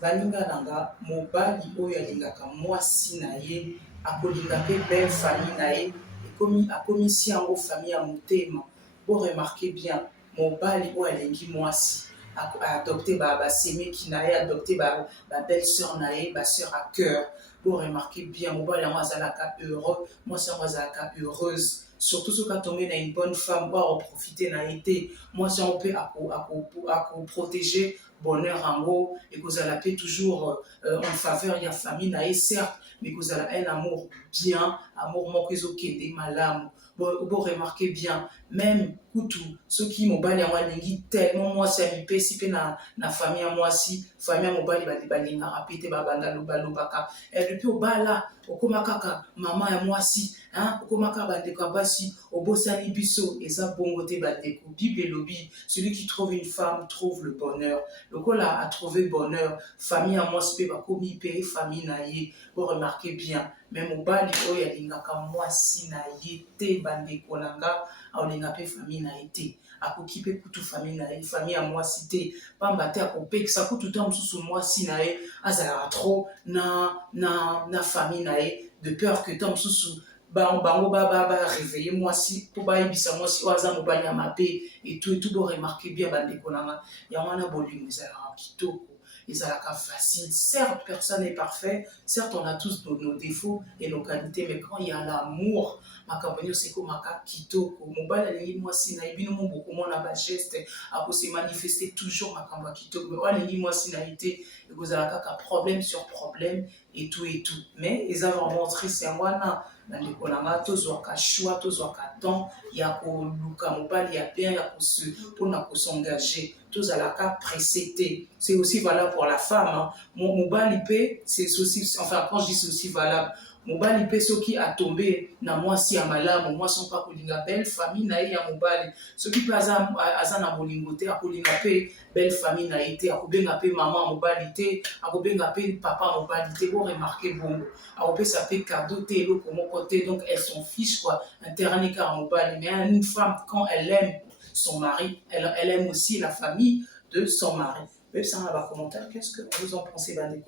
baninga nanga mobali oyo alingaka mwasi na ye akolinga mpe belle famille na ye akomisi yango famille ya motema. Bo remarquez bien mobali oyo alingi mwasi adopte basemeki na ye adopte babelle sœur na ye basœur à cœur. Bo remarquez bien mobali yango azalaka heureux, mwasi yango azalaka heureuse. Surtout soki atombe na une bonne femme oyo akoprofite na ye te, mwasi yango mpe akoprotege bonheur yango ekozala mpe toujours en faveur ya famille na ye certes, mais ekozala un amour bien, amour moko ezokende malamu. Bo remarquez bien même kutu soki mobali yango alingi tellement mwasi amipesi mpe na famille ya mwasi, famille ya mobali balingaka mpe te babanda balobaka depuis obala okóma kaka mama ya mwasi, okóma kaka bandeko ya basi obosani biso. Eza bongo te bandeko. Bible elobi celui qui trouve une femme trouve le bonheur. Lokola a trouvé bonheur famille ya mwasi mpe bakomi mpe famille na ye. Bo remarquez bien mais mobali oyo alingaka mwasi na ye te bandeko na nga aolinga mpe famille na ye te, akoki mpe kutu famille na ye famille ya mwasi te, pamba te akopekisa kutu ta mosusu mwasi na ye azalaka trop na famille na ye de peur que ta mosusu bango baréveille mwasi mpo bayebisa mwasi oyo aza mobali ya mabe etu. Bo remarquez bien bandeko na nga yango wana bolingo ezalaka kitoko, ezalaka facile. Certes, personne n'est parfait. Certes, on a tous nos défauts et nos qualités, mais quand il y a l'amour, makambo c'est comme maka kitoko. Mobali alingi mwasi na ye bino mo bokomona ba geste akose manifester toujours makambo kitoko. Mais alingi mwasi na ye te ekozala kaka problème sur problème et tout. Mais eza vraiment triste yango wana bandeko na nga tozwaka choix, tozwaka temps ya koluka mobali ya bien ya mpona kosengage, tozalaka pressé te. C'est aussi valable pour la femme. Mobali pe, c'est aussi, enfin quand je dis c'est aussi valable, mobali pe soki atombe na mwasi ya malamu, mwasi mpa kolinga belle famille na ye ya mobali, soki pe aza na bolingo te akolinga pe belle famille na ye te, akobenga pe maman mobali te, akobenga pe papa mobali te. Bo remarquer bongo akopesa pe cadeau te eloko moko te, donc elle s'en fiche quoi, interné kaka mobali. Mais une femme quand elle aime son mari, elle aime aussi la famille de son mari. Même ça, on va commentaire, qu'est-ce que vous en pensez, bandeko?